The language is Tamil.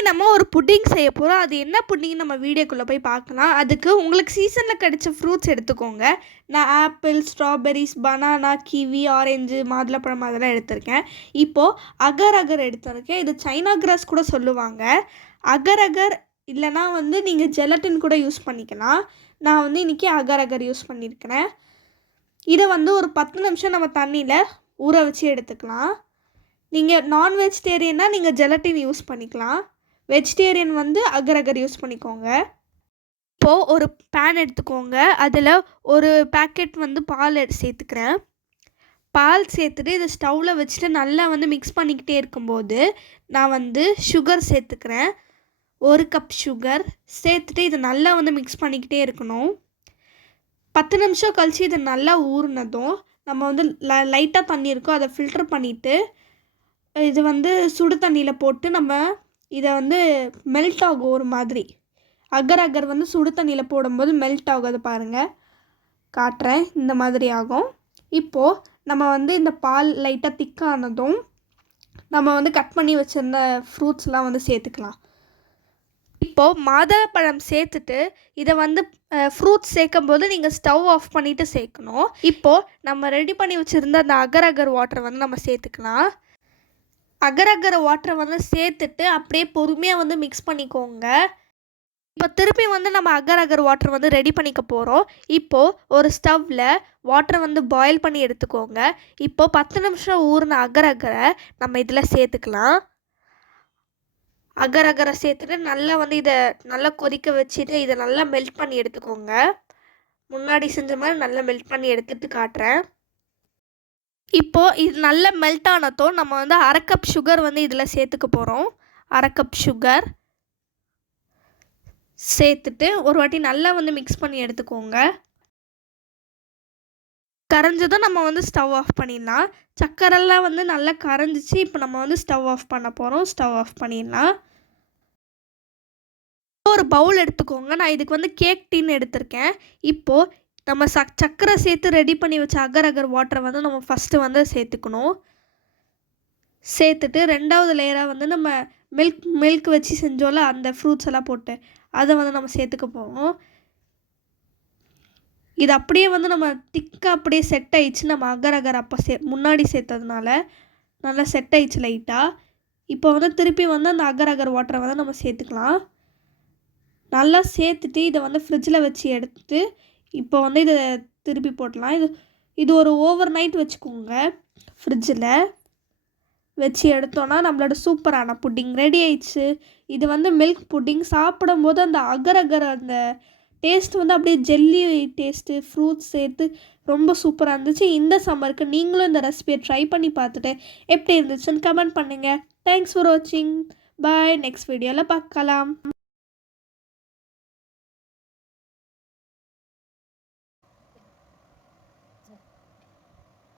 இன்றைக்கி நம்ம ஒரு புட்டிங் செய்ய போகிறோம். அது என்ன புட்டிங் நம்ம வீடியோக்குள்ளே போய் பார்க்கலாம். அதுக்கு உங்களுக்கு சீசனில் கிடைச்ச ஃப்ரூட்ஸ் எடுத்துக்கோங்க. நான் apple, strawberries, banana, kiwi, orange, மாதுளப்பழம் அதெல்லாம் எடுத்திருக்கேன். இப்போது அகர் அகர் எடுத்திருக்கேன். இது சைனா கிராஸ் கூட சொல்லுவாங்க. அகர் அகர் இல்லைனா நீங்கள் ஜெலட்டின் கூட யூஸ் பண்ணிக்கலாம். நான் இன்றைக்கி அகர் அகர் யூஸ் பண்ணியிருக்கிறேன். இதை ஒரு 10 நிமிஷம் நம்ம தண்ணியில் ஊற வச்சு எடுத்துக்கலாம். நீங்கள் நான் வெஜிடேரியன்னா நீங்கள் ஜெலட்டின் யூஸ் பண்ணிக்கலாம். வெஜிடேரியன் அகர் அகர் யூஸ் பண்ணிக்கோங்க. இப்போது ஒரு பேன் எடுத்துக்கோங்க. அதில் ஒரு பேக்கெட் பால் சேர்த்துக்கிறேன். பால் சேர்த்துட்டு இதை ஸ்டவ்வில் வச்சுட்டு நல்லா மிக்ஸ் பண்ணிக்கிட்டே இருக்கும்போது நான் சுகர் சேர்த்துக்கிறேன். 1 கப் சுகர் சேர்த்துட்டு இதை நல்லா மிக்ஸ் பண்ணிக்கிட்டே இருக்கணும். 10 நிமிஷம் கழித்து இதை நல்லா ஊறினதும் நம்ம லைட்டாக தண்ணி இருக்கும் அதை ஃபில்டர் பண்ணிவிட்டு இது சுடு தண்ணியில் போட்டு நம்ம இதை மெல்ட் ஆகும். ஒரு மாதிரி அகர் அகர் சுடு தண்ணியில் போடும்போது மெல்ட் ஆகும். அதை பாருங்கள், காட்டுறேன். இந்த மாதிரி ஆகும். இப்போது நம்ம இந்த பால் லைட்டாக திக்கானதும் நம்ம கட் பண்ணி வச்சுருந்த ஃப்ரூட்ஸ்லாம் சேர்த்துக்கலாம். இப்போது மாதுளப்பழம் சேர்த்துட்டு இதை ஃப்ரூட்ஸ் சேர்க்கும்போது நீங்கள் ஸ்டவ் ஆஃப் பண்ணிவிட்டு சேர்க்கணும். இப்போது நம்ம ரெடி பண்ணி வச்சுருந்த அந்த அகர் அகர் வாட்டரை நம்ம சேர்த்துக்கலாம். அகர் அகர் வாட்டரை சேர்த்துட்டு அப்படியே பொறுமையாக மிக்ஸ் பண்ணிக்கோங்க. இப்போ திருப்பி நம்ம அகர் அகர் வாட்டர் ரெடி பண்ணிக்க போகிறோம். இப்போது ஒரு ஸ்டவ்வில் வாட்டரை பாயில் பண்ணி எடுத்துக்கோங்க. இப்போது 10 நிமிஷம் ஊறின அகர் அகரை நம்ம இதில் சேர்த்துக்கலாம். அகர் அகரை சேர்த்துட்டு நல்லா இதை நல்லா கொதிக்க வச்சுட்டு இதை நல்லா மெல்ட் பண்ணி எடுத்துக்கோங்க. முன்னாடி செஞ்ச மாதிரி நல்லா மெல்ட் பண்ணி எடுத்துகிட்டு காட்டுறேன். இப்போது இது நல்லா மெல்ட் ஆனதும் நம்ம 1/2 கப் சுகர் இதில் சேர்த்துக்க போகிறோம். 1/2 கப் சுகர் சேர்த்துட்டு ஒரு வாட்டி நல்லா மிக்ஸ் பண்ணி எடுத்துக்கோங்க. கரைஞ்சதும் நம்ம ஸ்டவ் ஆஃப் பண்ணிடலாம். சக்கரெல்லாம் நல்லா கரைஞ்சிச்சு. இப்போ நம்ம ஸ்டவ் ஆஃப் பண்ண போகிறோம். ஸ்டவ் ஆஃப் பண்ணிடலாம். ஒரு பவுல் எடுத்துக்கோங்க. நான் இதுக்கு கேக் டீன் எடுத்திருக்கேன். இப்போது நம்ம சக்கரை சேர்த்து ரெடி பண்ணி வச்ச அகர் அகர் வாட்டரை நம்ம ஃபஸ்ட்டு சேர்த்துக்கணும். சேர்த்துட்டு 2வது லேயராக நம்ம மில்க் வச்சு செஞ்சோல அந்த ஃப்ரூட்ஸ் எல்லாம் போட்டு அதை நம்ம சேர்த்துக்க போகிறோம். இது அப்படியே நம்ம திக்காக அப்படியே செட் ஆயிடுச்சு. நம்ம அகர் அகர் அப்போ முன்னாடி சேர்த்ததுனால நல்லா செட் ஆயிடுச்சு லைட்டாக. இப்போ திருப்பி அந்த அகர் அகர் வாட்டரை நம்ம சேர்த்துக்கலாம். நல்லா சேர்த்துட்டு இதை ஃப்ரிட்ஜில் வச்சு எடுத்து இப்போ இதை திருப்பி போடலாம். இது ஒரு ஓவர் நைட் வச்சுக்கோங்க. ஃப்ரிட்ஜில் வச்சு எடுத்தோன்னா நம்மளோட சூப்பரான புட்டிங் ரெடி ஆயிடுச்சு. இது மில்க் புட்டிங். சாப்பிடும்போது அந்த அகர் அகர் அந்த டேஸ்ட் அப்படியே ஜெல்லி டேஸ்ட்டு ஃப்ரூட்ஸ் சேர்த்து ரொம்ப சூப்பராக இருந்துச்சு. இந்த சம்மருக்கு நீங்களும் இந்த ரெசிபியை ட்ரை பண்ணி பார்த்துட்டு எப்படி இருந்துச்சுன்னு கமெண்ட் பண்ணுங்கள். தேங்க்ஸ் ஃபார் வாட்சிங். பாய். நெக்ஸ்ட் வீடியோவில் பார்க்கலாம்.